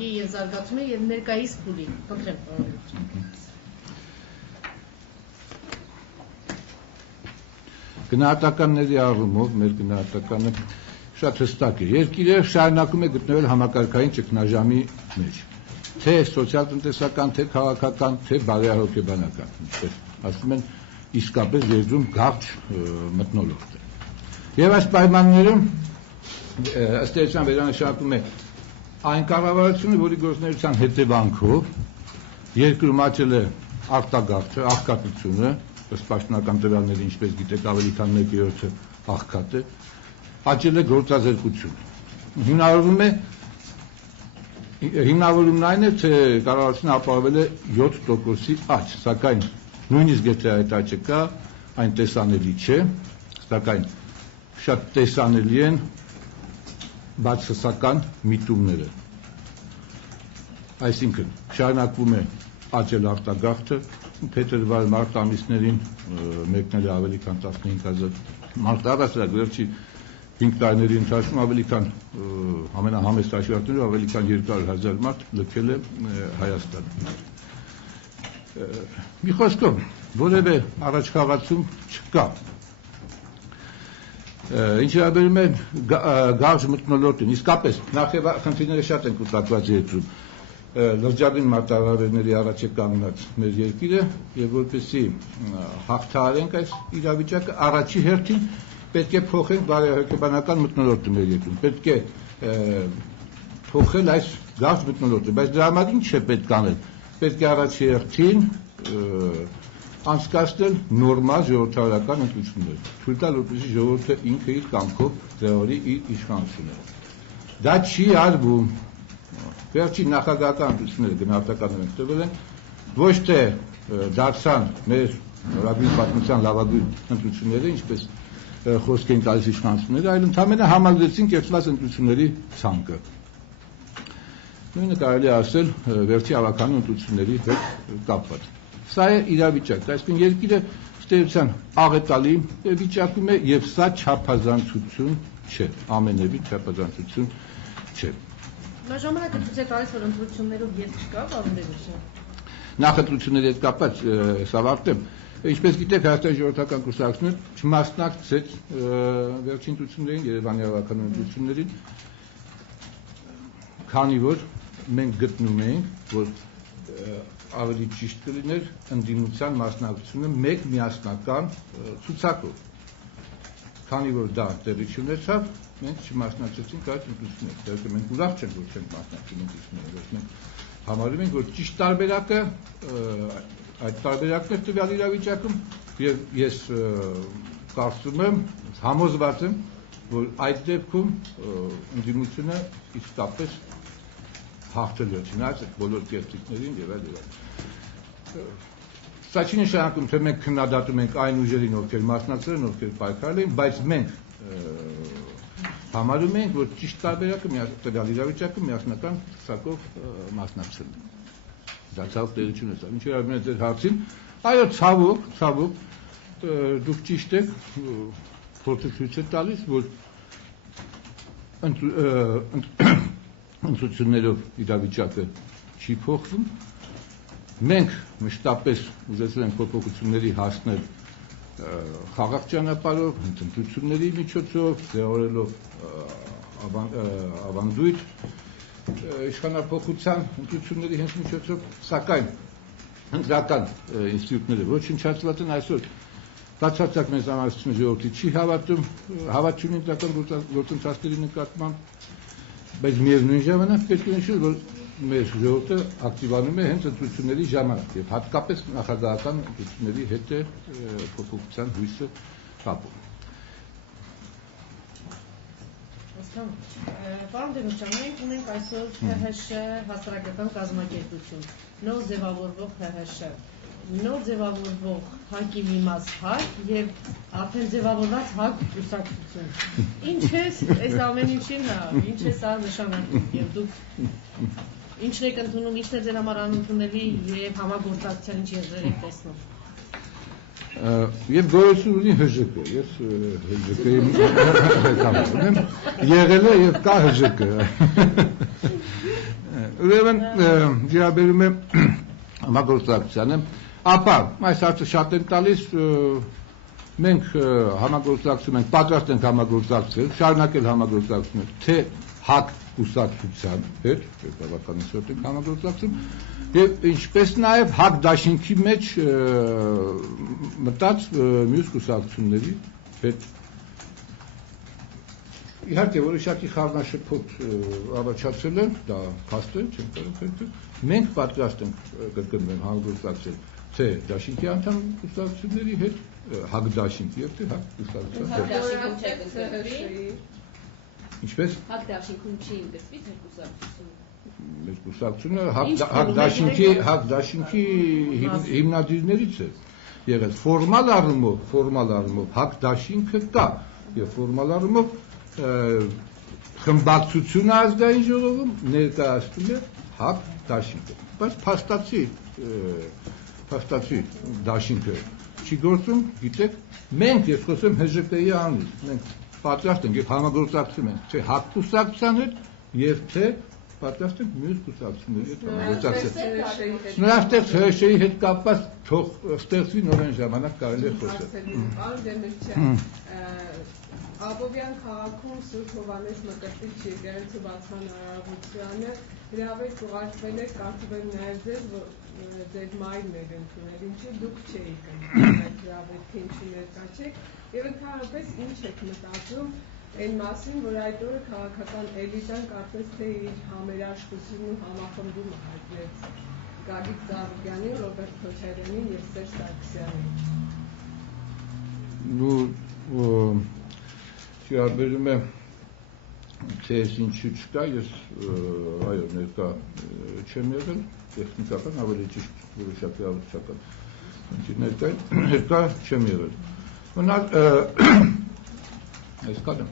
ուղղակի եւ զարգացում է եւ ներկայիս փուլի։ Խնդրեմ, պարոն։ Գնահատականների առումով մեր գնահատականը շատ հստակ է։ Երկիրը շարունակում է գտնվել համակարգային ճգնաժամի մեջ, թե սոցիալ-տնտեսական, թե քաղաքական, թե բարոյահոգեբանական, ինչպես ասում են, իսկապես երկրում գաղթ մթնոլորտ է։ Եվ այս պայմաններում ըստ էության վերանշանակում է այն կառավարությունը, որի գործունեության հետևանքով երկրում աճել է արտագաղթը, աղքատությունը, ըստ պաշտոնական տվյալների, ինչպես գիտեք, ավելի քան 1/3-ը աղքատ է, աճել է գործազրկությունը։ Հիմնավորումն այն է, թե կառավարությունը ապահովել է 7%-ի աճ, սակայն նույնիսկ եթե այդ աճը կա, այն տեսանելի չէ, սակայն շատ տեսանելի են բացասական միտումները։ Այսինքն, շարունակվում է աճել արտագաղթը, փետրվար-մարտ ամիսներին մեկնել է ավելի քան 15,000 մարտ առասարակ վերջի 5 տարիների ընթացքում ավելի քան ամենահամեստ հաշվարկներով ավելի քան 200,000 մարդ լքել է Հայաստան։ Մի խոսքով, որևէ առաջխաղացում չկա։ Ինչ վերաբերում է գաղթ մթնոլորտին, իսկապես նախախնդիրները շատ են կուտակված երկրում։ Լրջագույն մարտահրավերների առաջ է կանգնած մեր երկիրը եւ որպեսզի հաղթահարենք այս իրավիճակը, առաջի հերթին պետք է փոխենք բարոյահոգեբանական մթնոլորտը մեր երկրում։ Պետք է փոխել այս գաղթ մթնոլորտը, բայց դրա համար ինչ է պետք անել։ Պետք է առաջի հերթին անցկացնել նորմալ ժողովրդավարական ընտրություններ, թույլ տալ, որպեսզի ժողովուրդը ինքը իր կամքով ձևավորի իր իշխանությունը։ Դա չի արվում։ Վերջին նախագահական ընտրությունները գնահատականներ ենք տվել են, ոչ թե դարձան մեր նորագույն պատմության լավագույն ընտրությունները, ինչպես խոսք են տալիս իշխանությունները, այլ ընդհանրապես համալրեցին կեղծված ընտրությունների ցանկը։ Նույնը կարելի է ասել վերջի ավականու ընտրությունների հետ կապված։ Սա է իրավիճակը, այսինքն երկիրը ստեյության աղետալի վիճակում է եւ սա չափազանցություն չէ, ամենևին չափազանցություն չէ։ Ժամանակը ցույց է տալիս, որ ընտրություններով երբ չկա, պարոն Բերուշյան։ Նախ ընտրությունների հետ կապված սավարտեմ, ինչպես գիտեք, Հայաստանի ժողովրդական կուսակցությունը չմասնակցեց վերջին ընտրություններին, Երևանի ավականու ընտրություններին, քանի որ մենք գտնում էինք, որ ավելի ճիշտ կլիներ ընդդիմության մասնակցությունը մեկ միասնական ցուցակով։ Քանի որ դա տեղի չունեցավ, մենք չմասնակցեցինք այդ ընտրություններին։ Դեռ մենք ուրախ չենք, որ չենք մասնակցում ընտրություններին, որ մենք համարում ենք, որ ճիշտ տարբերակը այդ տարբերակն է տվյալ իրավիճակում եւ ես կարծում եմ, համոզված եմ, որ այդ դեպքում ընդդիմությունը իսկապես հաղթել է, չնայած բոլոր կեղծիքներին եւ այլ։ Սա չի նշանակում, թե մենք քննադատում ենք այն ուժերին, ովքեր մասնակցել են, ովքեր պայքարել են, բայց մենք համարում ենք, որ ճիշտ տարբերակը տվյալ իրավիճակում միասնական ցուցակով մասնակցելն է։ Դա ցավոք տեղի չունեցավ։ Ինչ վերաբերում է ձեր հարցին, այո, ցավոք, դուք ճիշտ եք, փորձը ցույց է տալիս, որ ընտրություններով իրավիճակը չի փոխվում։ Մենք մշտապես ուզեցել ենք փոփոխությունների հասնել խաղաղ ճանապարհով, ընտրությունների միջոցով, ձևավորելով ավանդույթ իշխանափոխության ընտրությունների հենց միջոցով, սակայն ընտրական ինստիտուտները ոչնչացված են այսօր։ Բացարձակ մեզ համակցությունը ժողովրդի չի հավատում, հավատ չունի ընտրական գործընթացների նկատմամբ, բայց միևնույն ժամանակ պետք է նշել, որ մեր ժողովուրդը ակտիվանում է հենց ընտրությունների ժամանակ եւ հատկապես նախագահական ընտրությունների հետ է փոփոխության հույսը կապում։ Պարոն Բերուշյան, մենք ունենք այսօր ՀՀՇ հասարակական կազմակերպություն, նոր ձևավորվող ՀՀՇ, նոր ձևավորվող ՀԱԿ-ի մի մաս ՀԱԿ եւ արդեն ձևավորված ՀԱԿ կուսակցություն։ Ինչ է այս ամեն ինչին, ինչ է սա նշանակում եւ դուք ինչն եք ընդունում, ինչն է ձեր համար անընդունելի եւ համագործակցության ինչ եզրեր եք տեսնում։ Եվ գոյություն ունի ՀԺԿ, ես ՀԺԿ-ի ղեկավարն եմ, եղել է եւ կա ՀԺԿ։ Ուրեմն վերաբերում է համագործակցությանը, ապա այս հարցը շատ են տալիս, մենք համագործակցում ենք, պատրաստ ենք համագործակցել, շարունակել համագործակցությունը, թե ՀԱԿ կուսակցության հետ, բավականին շուտ ենք համագործակցում, եւ ինչպես նաեւ ՀԱԿ դաշինքի մեջ մտած մյուս կուսակցությունների հետ։ Իհարկե, որոշակի խառնաշփոթ առաջացել է, դա փաստ է, չեմ կարող խնդրել։ Մենք պատրաստ ենք կրկնվել համագործակցել թե դաշինքի անդամ կուսակցությունների հետ, ՀԱԿ դաշինքի եւ թե ՀԱԿ կուսակցության հետ։ Ինչպես ՀԱԿ դաշինքում չի ընդգրկվի ձեր կուսակցությունը։ Մեր կուսակցությունը ՀԱԿ դաշինքի հիմնադիրներից է եղել։ Ֆորմալ առումով ՀԱԿ դաշինքը կա եւ ֆորմալ առումով խմբակցությունը ազգային ժողովում ներկայացնում է ՀԱԿ դաշինքը, բայց փաստացի դաշինքը չի գործում, գիտեք, մենք ես խոսեմ ՀԺԿ-ի անունից, մենք պատրաստ ենք եւ համագործակցում ենք թե ՀԱԿ կուսակցության հետ եւ թե պատրաստ ենք մյուս կուսակցությունների հետ համագործակցել։ Նրանց ՀՇ-ի հետ կապված թող ստեղծվի նորեն ժամանակ կարելի է խոսել։ Պարոն Դեմիրճյան, Աբովյան քաղաքում Սուրբ Հովհաննես Մկրտիչ եկեղեցու բացման արարողությանը հրավերք ուղարկվել է, կարծում եմ նաև ձեր մայրն էր ընդունել, ինչու դուք չէիք ընդունել այդ հրավերքը, ինչու ներկա չեք, եւ ընդհանրապես ինչ եք մտածում այն մասին, որ այդ օրը քաղաքական էլիտան կարծես թե իր համերաշխությունն ու համախմբումը հայտնեց Գագիկ Ծառուկյանին, Ռոբերտ Քոչարյանին եւ Սերժ Սարգսյանին։ Վերաբերում է թե ինչու չկա, ես այո ներկա չեմ եղել, տեխնիկական ավելի ճիշտ որոշակի առողջական ներկա չեմ եղել։ Մնալ այսքանը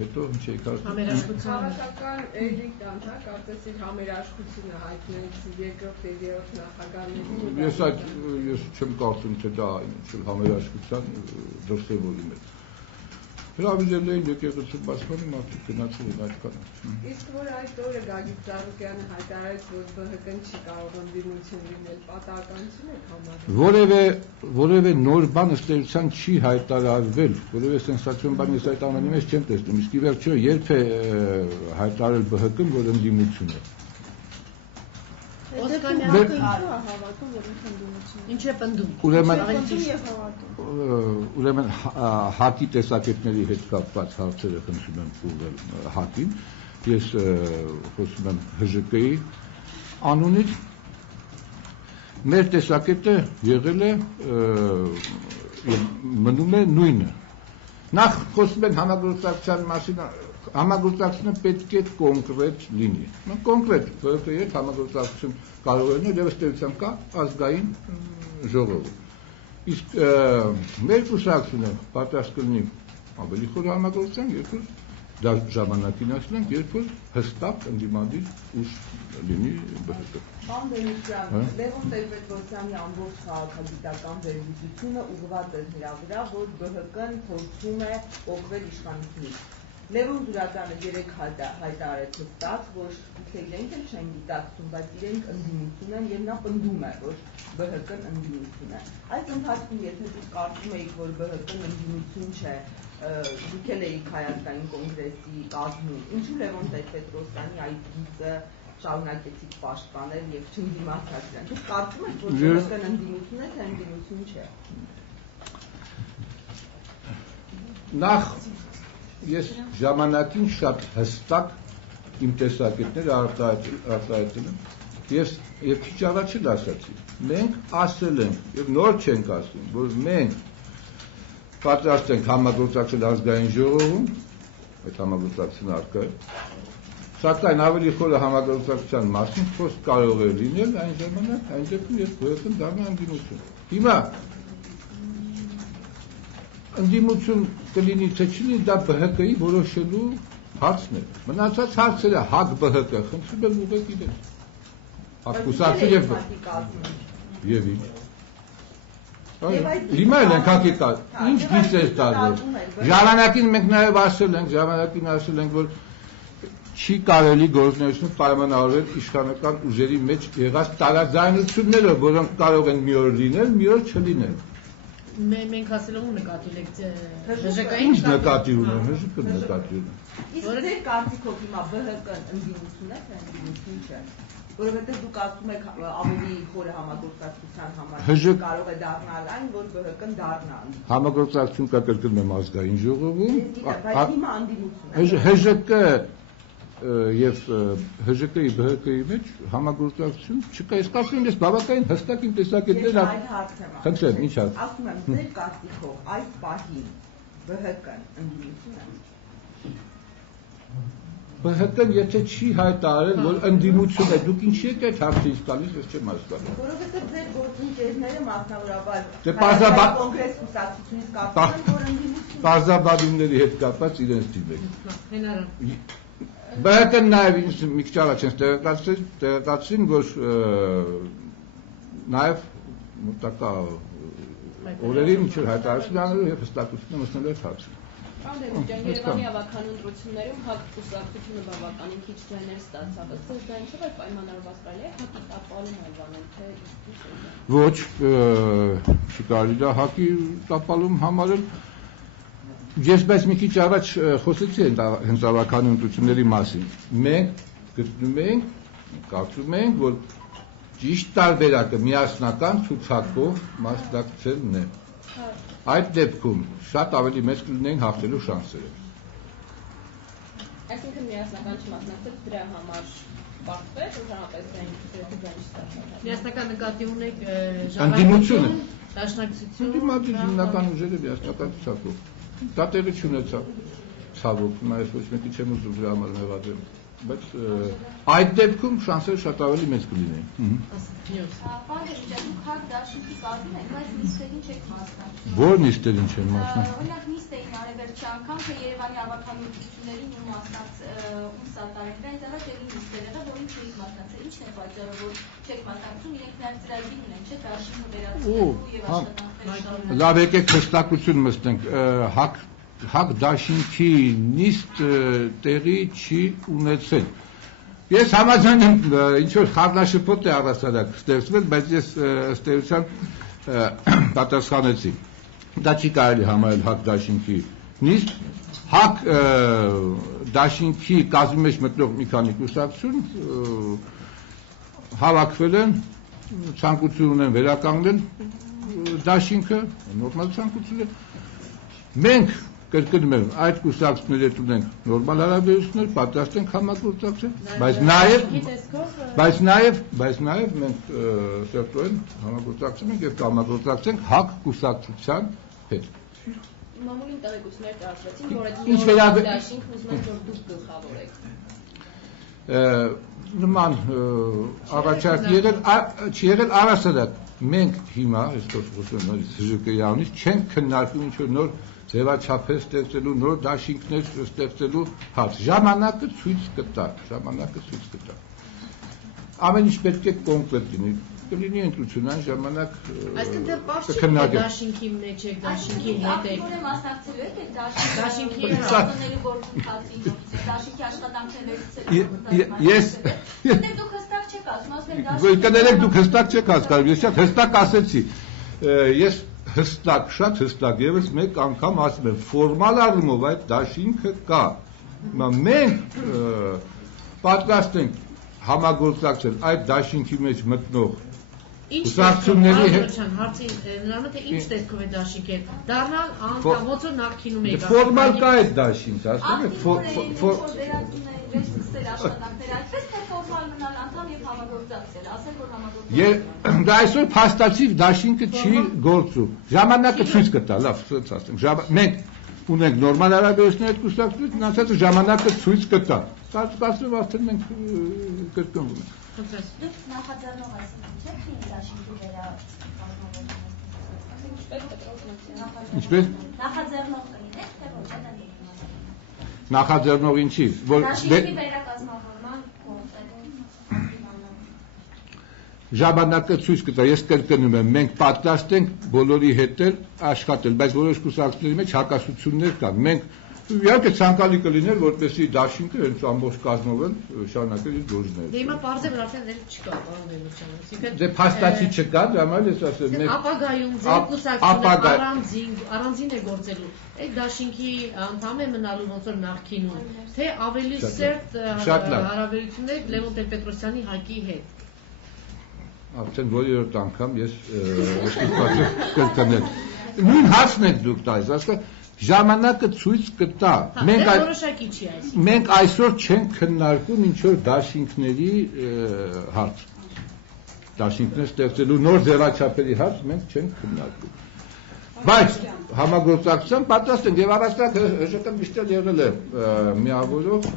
հետո ինչ էի կարծում քաղաքական էլիտան, հա, կարծես իր համերաշխությունը հայտնեց երկրորդ եւ երրորդ նախագահներին։ Ես չեմ կարծում թե դա ինչ համերաշխության դրսևորում է։ Հրավիրել էին եկեղեցու բացմանը, մարդիկ գնացել են այդքան։ Իսկ որ այդ օրը Գագիկ Ծառուկյանը հայտարարեց, որ ԲՀԿ-ն չի կարող ընդդիմություն լինել, պատահականություն է համարում։ Որևէ նոր բան ըստ էության չի հայտարարվել, որևէ սենսացիոն բան ես այդ ամենի մեջ չեմ տեսնում, իսկ ի վերջո երբ է հայտարարել ԲՀԿ-ն, որ ընդդիմություն է։ Ինչ է պնդում։ Ուրեմն ՀԱԿ-ի տեսակետների հետ կապված հարցերը խնդրում եմ ուղղել ՀԱԿ-ին։ Ես խոսում եմ ՀԺԿ-ի անունից։ Մեր տեսակետը եղել է եւ մնում է նույնը։ Նախ խոսում են համագործակցության մասին, համագործակցությունը պետք է կոնկրետ լինի։ Կոնկրետ ԲՀԿ-ի հետ համագործակցություն կարող է լինել եւ ըստ էության կա ազգային ժողով։ Իսկ մեր կուսակցությունը պատրաստ կլինի ավելի խոր համագործակցության, երբ որ դա ժամանակին ասենք, երբ որ հստակ ընդդիմադիր ուժ լինի ԲՀԿ։ Պարոն Դեմիրճյան, Լևոն Տեր-Պետրոսյանի ամբողջ քաղաքագիտական վերլուծությունը ուղղված է նրա վրա, որ ԲՀԿ-ն փորձում է օգնել իշխանությունից։ Լևոն Զուրաբյանը երեք հայտարարեց հստակ, որ ինքը իրենք էլ չեն գիտակցում, բայց իրենք ընդդիմություն են եւ նա պնդում է, որ ԲՀԿ-ն ընդդիմություն է։ Այս ընթացքում եթե դուք կարծում եք, որ ԲՀԿ-ն ընդդիմություն չէ, դուք էլ եք հայաստանի կոնգրեսի կազմում, ինչու Լևոն Տեր-Պետրոսյանի այդ գիծը շարունակեցիք պաշտպանել եւ չընդդիմացաք դրան։ Դուք կարծում եք, որ ԲՀԿ-ն ընդդիմություն է, թե ընդդիմություն չէ։ Նախ ես ժամանակին շատ հստակ իմ տեսակետները արտահայտել եմ, ես եւ քիչ առաջ էլ ասացի, մենք ասել ենք եւ նոր չենք ասում, որ մենք պատրաստ ենք համագործակցել ազգային ժողովում, այդ համագործակցությունը արկա է, սակայն ավելի խորը համագործակցության մասին խոսք կարող է լինել այն ժամանակ, այն դեպքում ես ԲՀԿ-ն դառնա ընդդիմություն։ Հիմա ընդդիմություն կլինի թե չլինի, դա ԲՀԿ-ի որոշելու հարցն է։ Մնացած հարցերը ՀԱԿ ԲՀԿ խնդրում եմ ուղղել իրենց։ Ակուսացիա եւ ինչ։ Հիմա էլ ենք հակի կա, ինչ գիծ է տալու։ Ժամանակին մենք նաև ասել ենք, որ չի կարելի գործունեություն պայմանավորել իշխանական ուժերի մեջ եղած տարաձայնությունները, որոնք կարող են մի օր լինել, մի օր չլինել։ Մենք ասել ենք նկատի եք բժշկային նկատի ունեն, բժշկը նկատի ունեն։ Իսկ ձեր կարծիքով հիմա ԲՀԿ-ն ընդդիմություն է, թե ընդդիմություն չէ։ Որովհետև դուք ասում եք ավելի խորը համագործակցության համար կարող է դառնալ այն, որ ԲՀԿ-ն դառնա։ Համագործակցություն կա կրկնում եմ ազգային ժողովում։ Բայց հիմա ընդդիմություն է։ ՀԺԿ եւ ՀԺԿ-ի ԲՀԿ-ի մեջ համագործակցություն չկա, իսկ ասում եմ ես բավականին հստակ իմ տեսակետներ խնդրեմ, ինչ հարց։ Ասում եմ, ձեր կարծիքով այս պահին ԲՀԿ-ն ընդդիմություն է։ ԲՀԿ-ն եթե չի հայտարարել, որ ընդդիմություն է, դուք ինչի եք այդ հարցը ինձ տալիս, ես չեմ հասկանում։ Որովհետև ձեր գործընկերները մասնավորաբար կոնգրես կուսակցությունից կապված են, որ ընդդիմություն է։ Պարզաբանումների հետ կապված իրենց դիմեք։ ԲՀԿ-ն նաև ինձ մի քիչ առաջ տեղեկացրին, որ նաև մոտակա օրերին ինչ հայտարարություն անելու եւ հստակություն մտնել այդ հարցը։ Պարոն Երևանի ավականու ընտրություններում ՀԱԿ կուսակցությունը բավականին քիչ ձայներ ստացավ։ Ըստ ձեզ դա ինչով է պայմանավորված կարելի է ՀԱԿ-ի տապալում անվանել, թե ոչ, չի կարելի դա ՀԱԿ-ի տապալում համարել։ Ես բայց մի քիչ առաջ խոսեցի հենց ավականու ընտրությունների մասին։ Մենք գտնում ենք, կարծում ենք, որ ճիշտ տարբերակը միասնական ցուցակով մասնակցելն է։ Այդ դեպքում շատ ավելի մեծ կլինեն հաղթելու շանսերը։ Այսինքն միասնական չմասնակցել դրա համար պարտվեց, որ հանրապետային դեպքում ստացավ։ Միասնական նկատի ունեք ընդդիմությունը, դաշնակցություն, ընդդիմադիր հիմնական ուժերը միասնական ցուցակով։ Դա տեղի չունեցավ, ցավոք, ես ոչ մեկի չեմ ուզում դրա համար մեղադրել, բայց այդ դեպքում շանսերը շատ ավելի մեծ կլինեն։ Պարոն դուք հակ դաշինքի կազմում եք, բայց նիստերին չեք մասնակցում։ Որ նիստերին չեն մասնակցում։ Օրինակ նիստ էին արևելքի անգամ, թե Երևանի ավականու ընտրություններին ում սատարեն, դրանից առաջ ելի նիստեր եղավ, որին չեք մասնակցել։ Ի՞նչն է պատճառը, որ չեք մասնակցում, իրենք նաև ծրագիր ունեն, չէ՞, դաշինքը վերացնելու եւ աշխատանքներ։ Լավ, եկեք հստակություն մտցնենք, ՀԱԿ դաշինքի նիստ տեղի չի ունեցել։ Ես համաձայն եմ, ինչ որ խառնաշփոթ է առասարակ ստեղծվել, բայց ես ըստ էության պատասխանեցի։ Դա չի կարելի համարել ՀԱԿ դաշինքի նիստ։ ՀԱԿ դաշինքի կազմի մեջ մտնող մի քանի կուսակցություն հավաքվել են, ցանկություն ունեն վերականգնել դաշինքը, նորմալ ցանկություն է։ Մենք կրկնում եմ, այդ կուսակցությունների հետ ունենք նորմալ հարաբերություններ, պատրաստ ենք համագործակցել, բայց նաև մենք սերտորեն համագործակցում ենք եւ կհամագործակցենք ՀԱԿ կուսակցության հետ։ Մամուլին տեղեկություններ տարածվեցին, որ այդ դաշինքն ուզում են, որ դուք գլխավորեք։ Նման առաջարկ չի եղել առասարակ։ Մենք հիմա, այսպես խոսում եմ, ՀԺԿ-ի անունից չենք քննարկում ինչ որ նոր ձևաչափեր ստեղծելու, նոր դաշինքներ ստեղծելու հարց։ Ժամանակը ցույց կտա։ Ամեն ինչ պետք է կոնկրետ լինի։ Կլինի ընտրություն այն ժամանակ այսինքն դեռ պարզ չէ դաշինքի մեջ եք, դաշինքի հետ եք։ Ակտիվորեն մասնակցելու եք դաշինքի հետ գործընթացին, դաշինքի աշխատանքներ Ես դուք հստակ չեք ասում, կներեք դուք հստակ չեք հասկանում, ես շատ հստակ ասեցի։ Ես շատ հստակ եւս մեկ անգամ ասում եմ, ֆորմալ առումով այդ դաշինքը կա։ Մենք պատրաստ ենք համագործակցել այդ դաշինքի մեջ մտնող կուսակցությունների հետ։ Հարցին նրան թե ինչ տեսքով է դաշինքը դառնալ անգամ ոնց որ նախկինում եք ֆորմալ կա այդ դաշինք, ասում եք Դա այսօր փաստացի դաշինքը չի գործում։ Ժամանակը ցույց կտա, լավ, ասեմ։ Մենք ունենք նորմալ հարաբերություններ այդ կուսակցությունից, ասած ժամանակը ցույց կտա։ Կարծում արդեն մենք կրկնվում ենք։ Դուք նախաձեռնող այսինքն չեք դաշինքի Ինչպես։ Նախաձեռնող կլինեք, թե ոչ է Նախաձեռնող ինչի։ Դաշինքի վերակազմավորման ժամանակը ցույց կտա, ես կրկնում եմ, մենք պատրաստ ենք բոլորի հետ աշխատել, բայց որոշ կուսակցությունների մեջ հակասություններ կան։ Մենք իհարկե ցանկալի կլիներ, որպեսզի դաշինքը հենց ամբողջ կազմով շարունակել իր գործները։ Դե հիմա բարձր արդեն էլ չկա, պարոն Վերլուչյան, այսինքն դե փաստացի չկա, դա մալ ես ասել, մենք ապագայում ձեր կուսակցությունը առանձին է գործելու։ Այդ դաշինքի անդամ է մնալու ոնց որ նախկինում, թե ավելի սերտ հարաբերություններ Լևոն Տեր-Պետրոսյանի ՀԱԿ-ի հետ։ Արդեն որերորդ անգամ ես կրկնել։ Նույն հարցն եք դուք տալիս, ասում ժամանակը ցույց կտա։ Մենք այսօր չենք քննարկում ինչ որ դաշինքների հարց։ Դաշինքներ ստեղծելու նոր ձևաչափերի հարց մենք չենք քննարկում։ Բայց համագործակցության պատրաստ ենք եւ առաստակ ՀԺԿ-ն միշտ եղել է միավորող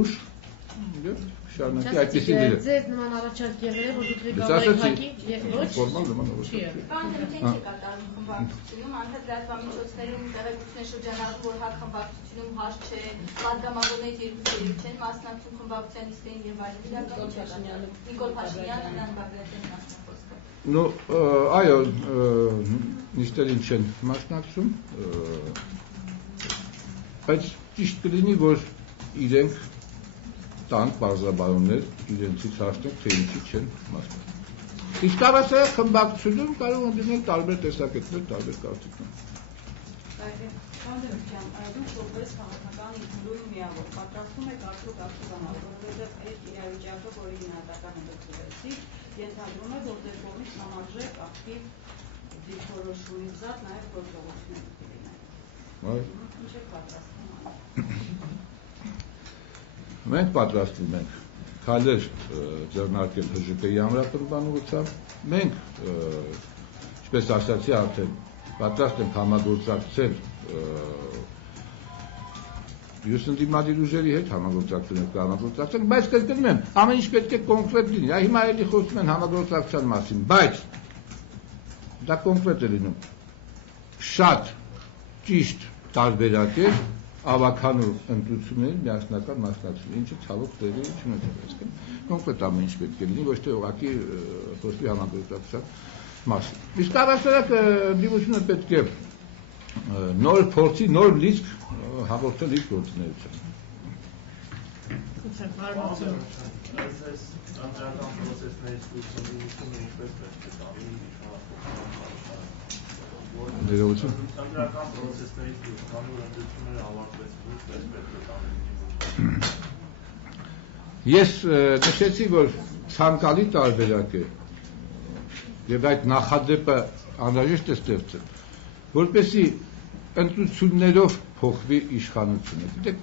ուժ շարունակի այդպեսի դերը։ Ձեր նման առաջարկ եղել է, որ դուք եկավ եք ՀԱԿ-ի, ոչ։ Ֆորմալ նման չի կատարվում խմբակցությունում, անհետ լրատվամիջոցներում տեղեկություններ շրջանառվում, որ ՀԱԿ խմբակցությունում հարց չէ, պատգամավորներից երկուսերից չեն մասնակցում խմբակցության նիստերին եւ այլն։ Իրականում Փաշինյանը, Նիկոլ Փաշինյանը, Նան Բագրատյանը մասնակցում։ Ну, այո, նիստերին չեն մասնակցում, բայց ճիշտ կլինի, որ իրենք տան պարզաբանումներ իրենցից հաշտենք, թե ինչի չեն մասնակցում։ Իսկ առասարակ խմբակցությունում կարող են լինել տարբեր տեսակետներ, տարբեր կարծիքներ։ Դուք որպես քաղաքական ինքնուրույն միավոր պատրաստում եք արդյոք ակտիվանալ, որովհետև այդ իրավիճակը, որի գնահատականը դրեցիք, ենթադրում է, որ ձեր կողմից համարժեք ակտիվ դիրքորոշումից զատ նաև գործողություններ կլինեն։ Ինչ եք պատրաստվում։ Մենք պատրաստվում ենք քայլեր ձեռնարկել ՀԺԿ-ի ամրապնդանությամբ, մենք, ինչպես ասացի արդեն, պատրաստ ենք համագործակցել մյուս ընդդիմադիր ուժերի հետ, համագործակցենք, բայց կրկնում եմ, ամեն ինչ պետք է կոնկրետ լինի, հիմա էլի խոսում են համագործակցության մասին, բայց դա կոնկրետ է լինում, շատ ճիշտ տարբերակ է ավականու ընտրություններին միասնական մասնակցություն, ինչը ցավոք տեղի չունեցավ, կոնկրետ ամեն ինչ պետք է լինի, ոչ թե ուղղակի խոսքի համագործակցության մասին։ Իսկ առասարակ դիմությունը պետք է նոր փորձի, նոր լիցք հաղորդել իր գործունեությանը։ Ընտրական պրոցեսներից լուսավորությունը ինչպես պետք է տանի Ներողություն։ Ընտրական պրոցեսներից լուսավորելու ընտրությունները ավարտվեցին, ինչպես պետք է տանի։ Ես նշեցի, որ ցանկալի տարբերակ է եւ այդ նախադեպը անհրաժեշտ է ստեղծել, որպեսզի ընտրություններով փոխվի իշխանությունը։ Գիտեք,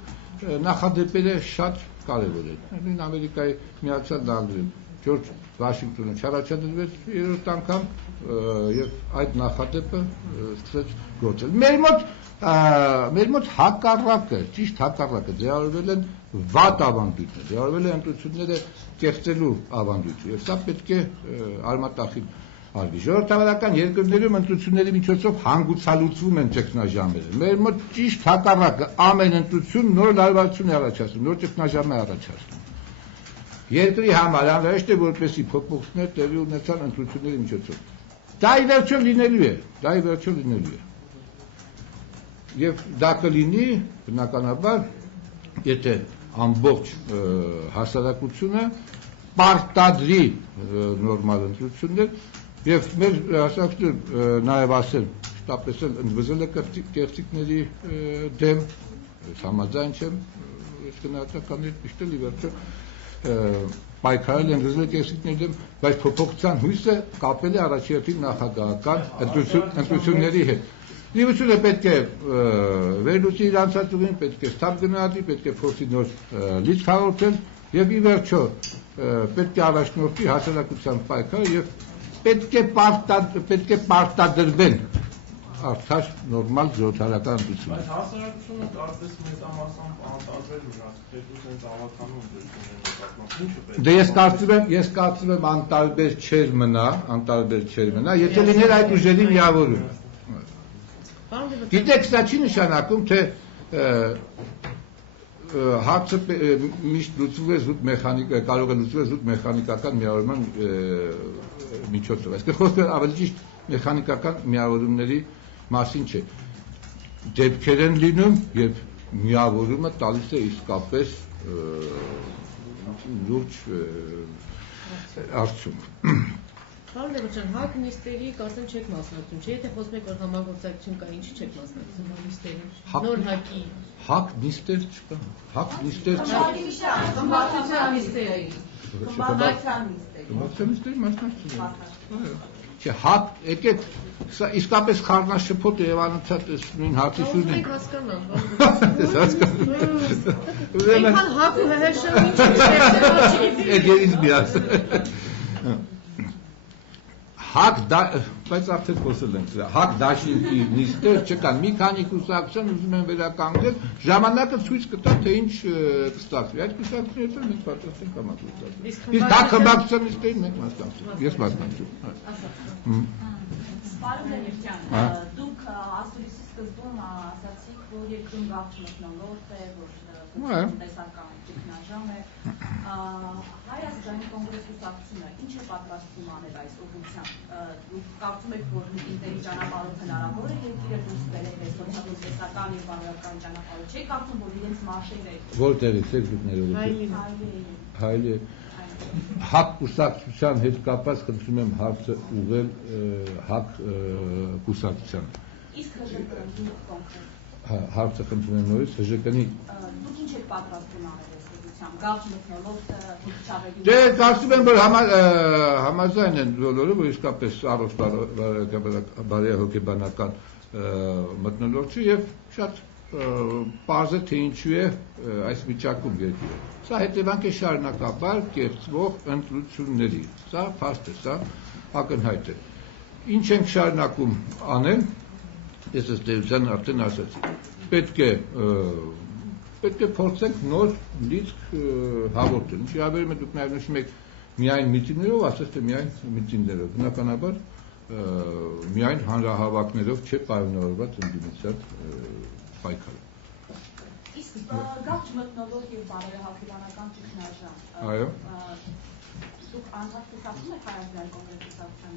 նախադեպերը շատ կարևոր են։ Նույն Ամերիկայի Միացյալ Նահանգներում Ջորջ Վաշինգտոնը չառաջադրվեց երրորդ անգամ եւ այդ նախադեպը սկսեց գործել։ Մեր մոտ հակառակը, ճիշտ հակառակը ձևավորվել են վատ ավանդույթներ, ձևավորվել է ընտրությունները կեղծելու ավանդույթը եւ սա պետք է արմատախիլ արվի։ Ժողովրդավարական երկրներում ընտրությունների միջոցով հանգուցալուծվում են ճգնաժամերը։ Մեր մոտ ճիշտ հակառակը, ամեն ընտրություն նոր լարվածություն է առաջացնում, նոր ճգնաժամ է առաջացնում։ Երկրի համար անհրաժեշտ է, որպեսզի փոփոխություններ տեղի ունեցան ընտրությունների միջոցով։ Դա ի վերջո լինելու է։ Եվ դա կլինի բնականաբար, եթե ամբողջ հասարակությունը պարտադրի նորմալ ընտրություններ եւ մեր հասարակությունը նաեւ ասել, շտապես էլ ընդվզել է կեղծիքների դեմ, համաձայն չեմ, ես գնահատականներ միշտ ի վերջո պայքարել են ընդվզել կեղծիքների դեմ, բայց փոփոխության հույսը կապել է առաջին նախագահական ընտրությունների հետ։ Դիվությունը պետք է վերլուծի իր անցածուղին, պետք է ստապ գնահատի, պետք է փորձի նոր լիցք հաղորդել եւ ի վերջո պետք է առաջնորդի հասարակության պայքարը եւ պետք է պարտադրվեն արդար նորմալ ժողովրդական ընտրություններ։ Բայց հասարակությունը կարծես մեծամասամբ անտարբեր մնաց, դեպի sense ավականու ընտրությունների նկատմամբ Դե ես կարծում եմ անտարբեր չէր մնա, եթե լիներ այդ ուժերի միավորում։ Գիտեք, սա չի նշանակում, թե հարցը միշտ լուծվում է զուտ մեխանիկա, կարող է լուծվել զուտ մեխանիկական միավորման միջոցով։ Այսինքն խոսքը ավելի ճիշտ մեխանիկական միավորումների մասին չէ։ Դեպքեր են լինում, երբ միավորումը տալիս է իսկապես լուրջ արդյունք։ Պարոն Լևոն, հակ նիստերի կարծեմ չեք մասնակցում, չէ՞, եթե խոսում եք, որ համագործակցություն կա, ինչ չեք մասնակցում նիստերին։ Նոր հակի։ Հակ նիստեր չկա։ Հակ նիստեր չկա։ Խմբակցության նիստերի։ Խմբակցության նիստերի մասնակցում։ Չէ, հակ, եկեք, սա իսկապես խառնաշփոթ է եւ անընդհատ նույն հարցի շուրջ ենք հասկանամ։ Ուրեմն հակ ու ՀՀՇ-ը ինչ է, Էգերից միաս։ Հակ բայց արդեն խոսել ենք սրա։ Հակ դաշինքի նիստեր չկան։ Մի քանի կուսակցություն ուզում են վերականգնել, ժամանակը ցույց կտա, թե ինչ կստացվի։ Այդ կուսակցությունից մենք պատրաստ ենք համագործակցել։ Իսկ հակ խմբակցության նիստերին մենք մասնակցում։ Ես մասնակցում։ Պարոն Լևոն, դուք ասուլիսի սկզբում ասացիք, որ երկրում գաղթ մթնոլորտ է, որ տեսական ճգնաժամ է։ Հայ ազգային կոնգրես կուսակցությունը ինչ է պատրաստվում անել այս ուղղությամբ։ Դուք կարծում եք, որ ինտերի ճանապարհով հնարավոր է երկիրը դուրս բերել այս տեսական եւ բարոյական ճանապարհով։ Չէ՞ կարծում, որ իրենց մաշեր է։ Որտեղից եք դուք ներողություն։ Հայլի։ Հակ կուսակցության հետ կապված խնդրում եմ հարցը ուղղել հակ կուսակցության։ Իսկ ՀԺԿ-ն կոնկրետ։ Հարցը խնդրում եմ նորից ՀԺԿ-ի։ Դուք ինչ եք պատրաստվում անել այս ուղղությամբ։ Գաղթ մթնոլորտը հոգիչավերի։ Դե կարծում եմ, որ համաձայն են բոլորը, որ իսկապես առողջ բարոյահոգեբանական մթնոլորտ չէ եւ շատ պարզ է, թե ինչու է այս վիճակում երկիրը։ Սա հետևանք է շարունակաբար կեղծվող ընտրությունների։ Սա փաստ է, սա ակնհայտ է։ Ինչ ենք շարունակում անել, ես ըստ էության արդեն ասացի։ Պետք է փորձենք նոր լիցք հաղորդել։ Ինչի հավերում է դուք նաև նշում եք միայն միտինգներով, ասես թե միայն միտինգներով։ Բնականաբար միայն հանրահավաքներով չէ պայմանավորված ընդդիմության պայքարը։ Իսկ գաղթ մթնոլորտ եւ բարոյահոգեբանական ճգնաժամ։ Այո։ Դուք անհատ կուսակցում եք Հայ ազգային կոնգրեսի կուսակցության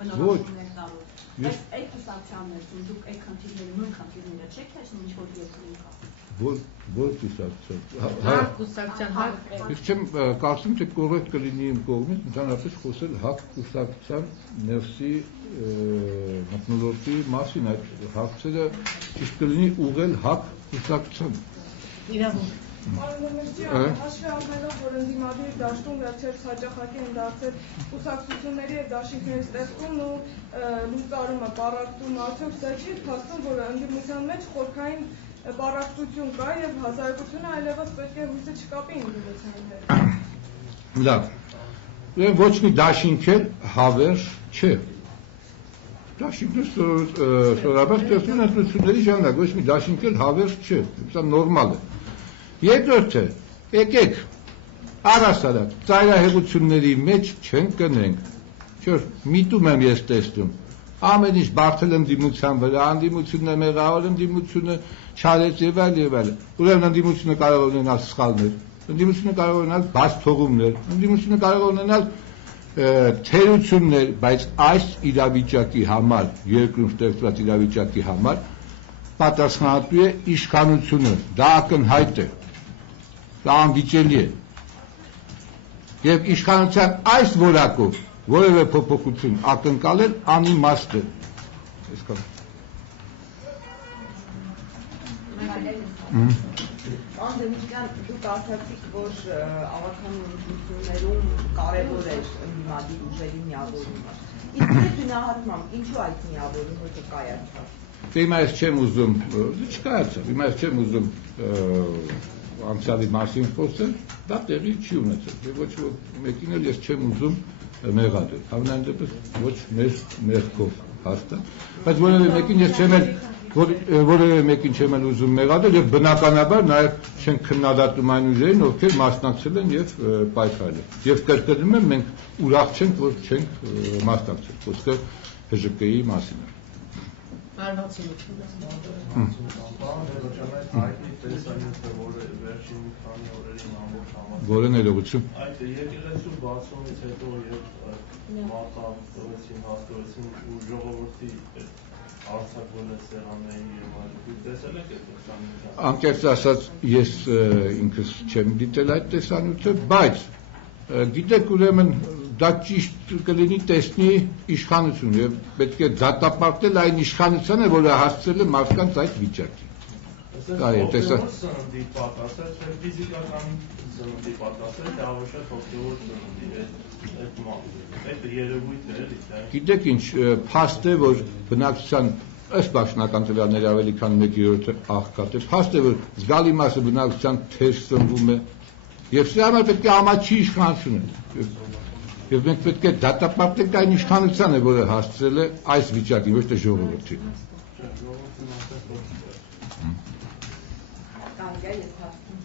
բնորոշումներ տալու։ Բայց այդ կուսակցության ներսում դուք այդ խնդիրները, նույն խնդիրները չեք տեսնում ինչ որ երկրում կա։ Որ կուսակցություն։ Հակ կուսակցության հակ։ Ես չեմ կարծում, թե կորեկտ կլինի իմ կողմից ընդհանրապես խոսել հակ կուսակցության ներսի մթնոլորտի մասին, այդ հարցերը ճիշտ կլինի ուղղել հակ կուսակցության։ Իրավունք։ Պարոն Լևոն, հաշվի առնելով, որ ընդդիմադիր դաշտում վերջերս հաճախակի են դարձել կուսակցությունների եւ դաշինքների ստեղծումն ու լուծարումը, պառակտումը, արդյոք դա չի փաստում, որ ընդդիմության մեջ խորքային պառակտություն կա եւ հազարությունը այլևս պետք է հույսը չկապի ընդդիմության հետ։ Լավ։ Ոչ մի դաշինք էլ հավերժ չէ։ Դաշինքը սովորաբար ստեղծում են ընտրությունների ժամանակ, ոչ մի դաշինք էլ հավերժ չէ, սա նորմալ է։ Երկրորդը, եկեք առասարակ ծայրահեղությունների մեջ չենք կնենք, չէ՞ միտում եմ ես տեսնում, ամեն ինչ բարդել ընդդիմության վրա, ընդդիմությունը մեղավոր, ընդդիմությունը չարեց եւ այլ, ուրեմն ընդդիմությունը կարող է ունենալ սխալներ, ընդդիմությունը կարող է ունենալ բաց թողումներ, ընդդիմությունը կարող է ունենալ թերություններ, բայց այս իրավիճակի համար, երկրում ստեղծված իրավիճակի համար պատասխանատու է իշխանությունը, դա ակնհայտ է, դա անվիճելի է։ Եվ իշխանության այս որակով որևէ փոփոխություն ակնկալել անիմաստ է։ Անդեմիկյան դուք ասացիք, որ ավականու ընտրություններում կարևոր է ընդդիմադիր ուժերի միավորումը։ Իսկ այդ գնահատմամբ ինչու այդ միավորումը չկայացավ։ Հիմա ես չեմ ուզում, չկայացավ, հիմա ես չեմ ուզում անցյալի մասին խոսել, դա տեղի չի ունեցել։ Եվ ոչ մեկին էլ ես չեմ ուզում մեղադրել։ Համենայն դեպս ոչ մեր մեղքով հաստատ, բայց որևէ մեկին չեմ էլ ուզում մեղադրել եւ բնականաբար նաեւ չենք քննադատում այն ուժերին, ովքեր մասնակցել են եւ պայքարել են։ Եվ կրկնում եմ, մենք ուրախ չենք, որ չենք մասնակցել։ Խոսքը ՀԺԿ-ի մասին է։ Որը ներողություն։ Այդ եկեղեցու բացումից հետո եւ մատաղեցին, հաստատեցին ու ժողովրդի արձակվել է սեղաններին եւ այլն։ Դուք տեսել եք այդ տեսանյութը։ Անկեղծ ասած, ես ինքս չեմ դիտել այդ տեսանյութը, բայց գիտեք, ուրեմն դա ճիշտ կլինի տեսնի իշխանություն եւ պետք է դատապարտել այն իշխանությանը, որը հասցրել է մարդկանց այդ վիճակի։ Սննդի պատասը, ֆիզիկական սննդի պատասը, թե ավոշա հոգևոր սննդի այդ երևույթ է, էլի։ Գիտեք ինչ, փաստ է, որ բնակչության ըստ պաշտոնական տվյալների ավելի քան 1/3-ը աղքատ է, փաստ է, որ զգալի մասը բնակչության թեժ սնվում է, եւ սրա համար պետք է ամաչի իշխանությունը։ Եվ մենք պետք է դատապարտենք այն իշխանությանը, որը հասցրել է այս վիճակին, ոչ թե ժողովրդին։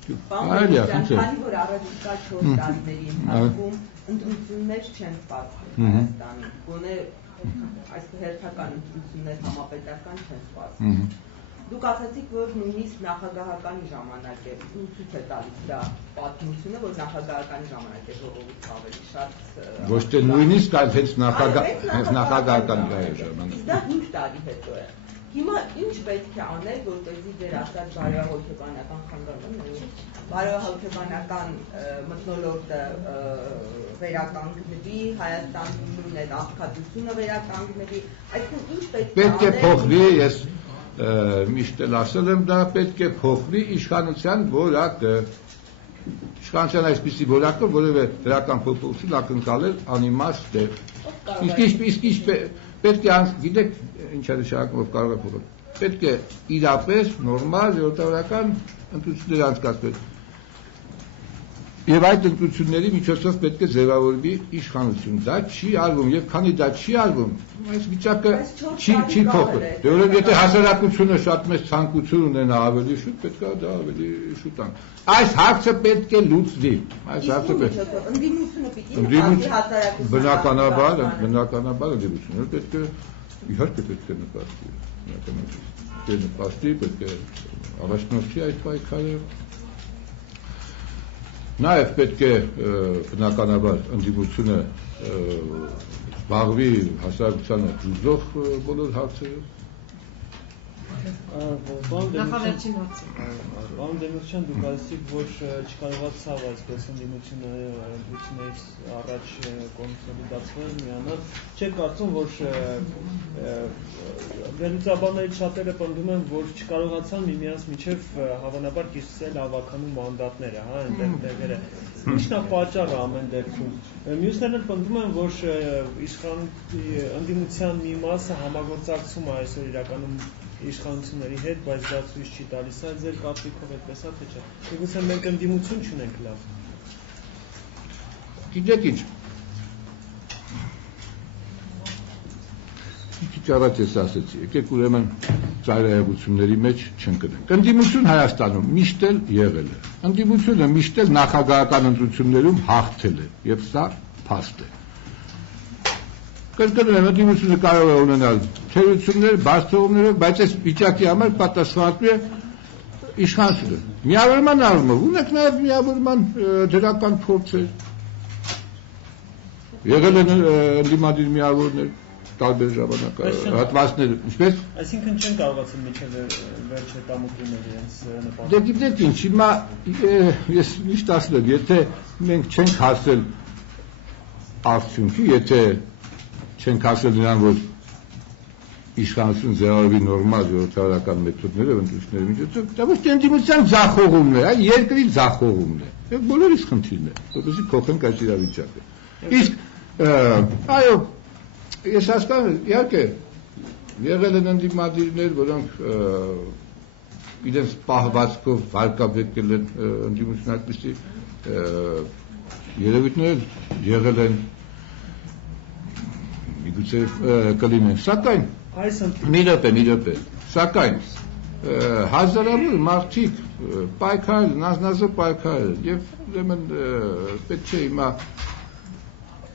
Քանի որ առաջիկա 4 տարիների ընթացքում ընտրություններ չեն սպասվում Հայաստանում, գոնե այս հերթական ընտրություններ համապետական չեն սպասվում։ Դուք ասացիք, որ նույնիսկ նախագահականի ժամանակ է, ու ցույց է տալիս դա պատմությունը, որ նախագահականի ժամանակ է ժողովուրդը ավելի շատ ոչ թե նույնիսկ, այլ հենց նախագահականի ժամանակ։ Դա 5 տարի հետո է։ Հիմա ինչ պետք է անել, որպեսզի ձեր ասած բարոյահոգեբանական խանգարումները, բարոյահոգեբանական մթնոլորտը վերականգնվի, Հայաստանի նույն այդ աղքատությունը վերականգնվի, այսինքն ինչ պետք է փոխվի, ես միշտ էլ ասել եմ, դա պետք է փոխվի իշխանության որակը։ Իշխանության այսպիսի որակը, որևէ դրական փոփոխություն ակնկալել անիմաստ է։ Իսկ պետք է գիտեք ինչ է նշանակում կարող է փոխել։ Պետք է իրապես նորմալ ժողովրդական ընտրություններ անցկացնել։ Եվ այդ ընտրությունների միջոցով պետք է ձևավորվի իշխանություն։ Դա չի արվում, եւ քանի դա չի արվում, այս վիճակը չի փոխվել։ Որովհետեւ եթե հասարակությունը շատ մեծ ցանկություն ունենա ավելի շուտ, պետք է դա ավելի շուտ ան։ Այս հարցը պետք է լուծվի։ Այս հարցը պետք է ընդդիմությունը պիտի հասարակության բնականաբար ընդդիմությունը պետք է իհարկե պետք է նպաստի, պետք է առաջնորդի այդ պայքարը։ Նաև պետք է բնականաբար ընդդիմությունը զբաղվի հասարակությանը հուզող բոլոր հարցերով։ Նախավերջին հարցը։ Պարոն Դեմիրճյան, դուք ասացիք, որ չկարողացավ այսպես ընդդիմություններից առաջ կոնսոլիդացվել, միանալ։ Չեք կարծում, որ վերլուծաբաններից շատերը պնդում են, որ չկարողացան միմյանց միջև հավանաբար կիսել ավականու մանդատները, հա, այնտեղ տեղերը։ Ինչն է պատճառը ամեն դեպքում։ Մյուսներն էլ պնդում են, որ ընդդիմության մի մասը համագործակցում է այսօր իրականում իշխանությունների հետ, բայց դա ցույց չի տալիս, այլ ձեր կարծիքով այդպես է թե չէ։ Միգուցե մենք ընդդիմություն չունենք լավ։ Գիտեք ինչ։ Քիչ առաջ ես ասացի, եկեք ուրեմն ծայրահեղությունների մեջ չընկնենք։ Ընդդիմություն Հայաստանում միշտ էլ եղել է։ Ընդդիմությունը միշտ էլ նախագահական ընտրություններում հաղթել է, եւ սա փաստ է։ Կրկնում եմ, ընդդիմությունը կարող է ունենալ թերություններ, բարձրություններ, բայց այս վիճակի համար պատասխանատու է իշխանությունը։ Միավորման առումով ունեք նաև միավորման դրական փորձեր։ Եղել են ընդդիմադիր միավորներ տարբեր ժամանակահատվածներ, ինչպես։ Այսինքն չեն կարողացել միջև վերջ հետամուտնել իրենց նպատակը։ Դե գիտեք ինչ, հիմա ես միշտ ասել եմ, եթե մենք չենք հասել արդյունքի, եթե չենք հասել նրան, որ իշխանություն ձևավորվի նորմալ ժողովրդական մեթոդներով ընտրությունների միջոցով, դա ոչ թե ընդդիմության ձախողումն է, այլ երկրի ձախողումն է։ Եվ բոլորիս խնդիրն է, որպեսզի փոխենք այս իրավիճակը։ Իսկ այո, ես հասկանում եմ, իհարկե եղել են ընդդիմադիրներ, որոնք իրենց պահվածքով վարկաբեկել են ընդդիմություն այդպիսի երևույթներ եղել են միգուցե կլինեն, սակայն մի րոպե, սակայն հազարավոր մարդիկ պայքարել, անձնազոհ պայքարել, եւ ուրեմն պետք չէ հիմա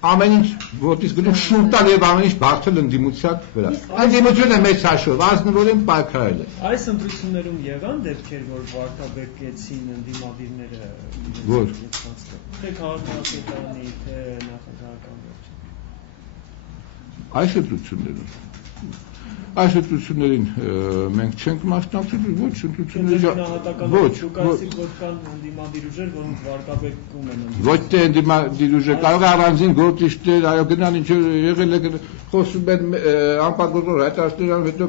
ամեն ինչ ոտից գնում շուն տալ եւ ամեն ինչ բարձր ընդդիմության վրա։ Ընդդիմությունը մեծ հաշվով ազնվորեն պայքարել է։ Այս ընտրություններում եղան դեպքեր, որ վարկաբեկեցին ընդդիմադիրները Որ թե քաղաքապետարանի, թե նախագահական վերջին։ Այս ընտրություններին մենք չենք մասնակցել, ոչ ընտրությունների ոչ կան ընդդիմադիր ուժեր, որոնք վարկաբեկում են ոչ թե ընդդիմադիր ուժեր, կարող է առանձին գործիչներ, այո գնան ինչ եղել է խոսում են անպատգործող հայտարարություններով հետո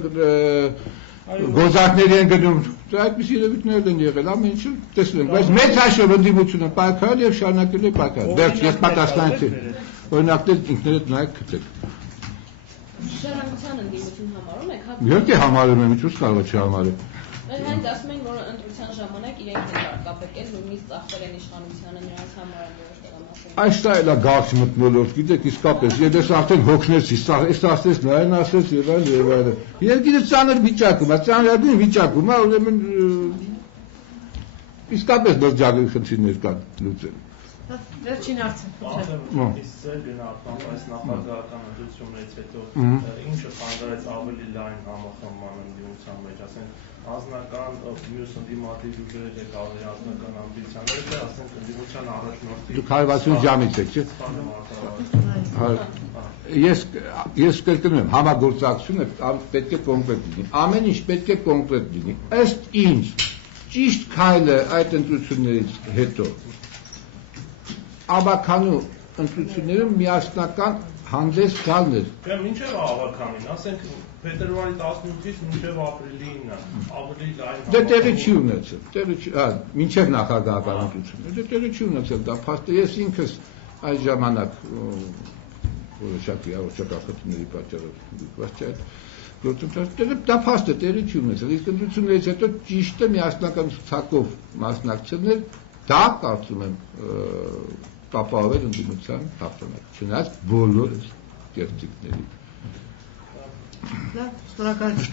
գոզակների են գնում, այդպիսի երևույթներ են եղել, ամեն ինչը տեսնենք, բայց մեծ հաշվով ընդդիմությունը պայքարել եւ շարունակել է պայքարել։ Վերջ ես պատասխանեցի։ Օրինակներ ինքներդ նայեք գտեք։ Ժառանգության ընդդիմություն համարում եք, հա։ Իհարկե համարում եմ, ինչու՞ կարող է չհամարել։ Բայց հենց ասում են, որ ընտրության ժամանակ իրենք են վարկաբեկել, նույնիսկ ծախսել են իշխանությանը նրանց համար որոշ տեղամասեր։ Այս դա էլա գաղտնի մթնոլորտ, գիտեք, իսկապես, ես արդեն հոգներցի, այս ասես, նայեն ասես եւ այլն։ Երկիրը ծանր վիճակում է, ծանրագույն վիճակում է, ուրեմն իսկապես բաժակի խնդիրներ կան լուծել։ Վերջին հարցը։ Իսկ գնահատմամբ այս նախագահական ընտրություններից հետո ինչը խանգարեց ավելի լայն համախմբման ընդդիմության մեջ, ասենք անձնական մյուս ընդդիմադիր ուժերը կարող է անձնական ամբիցիաները, թե ասենք ընդդիմության առաջնորդի Դուք 160 ժամից եք, չէ՞։ Ես կրկնում եմ, համագործակցությունը պետք է կոնկրետ լինի։ Ամեն ինչ պետք է կոնկրետ լինի։ Ըստ ինձ ճիշտ քայլը այդ ընտրություններից հետո ավականու ընտրություններում միասնական հանդես գալն էր։ Մինչև ավականին, ասենք փետրվարի 18-ից մինչև ապրիլի 9-ը, ավելի լայն։ Դե տեղի չի ունեցել, մինչև նախագահական ընտրությունները, դե տեղի չի ունեցել, դա փաստ է, ես ինքս այս ժամանակ որոշակի առողջապահությունների պատճառով դուք այդ գործընթացները դա փաստ է, տեղի չի ունեցել, իսկ ընտրություններից հետո ճիշտ է միասնական ցուցակով մասնակցելն էր, դա կարծում եմ տապավել ընդդիմության հաղթանակ, չնայած բոլոր կերտիկների։ Շնորհակալություն։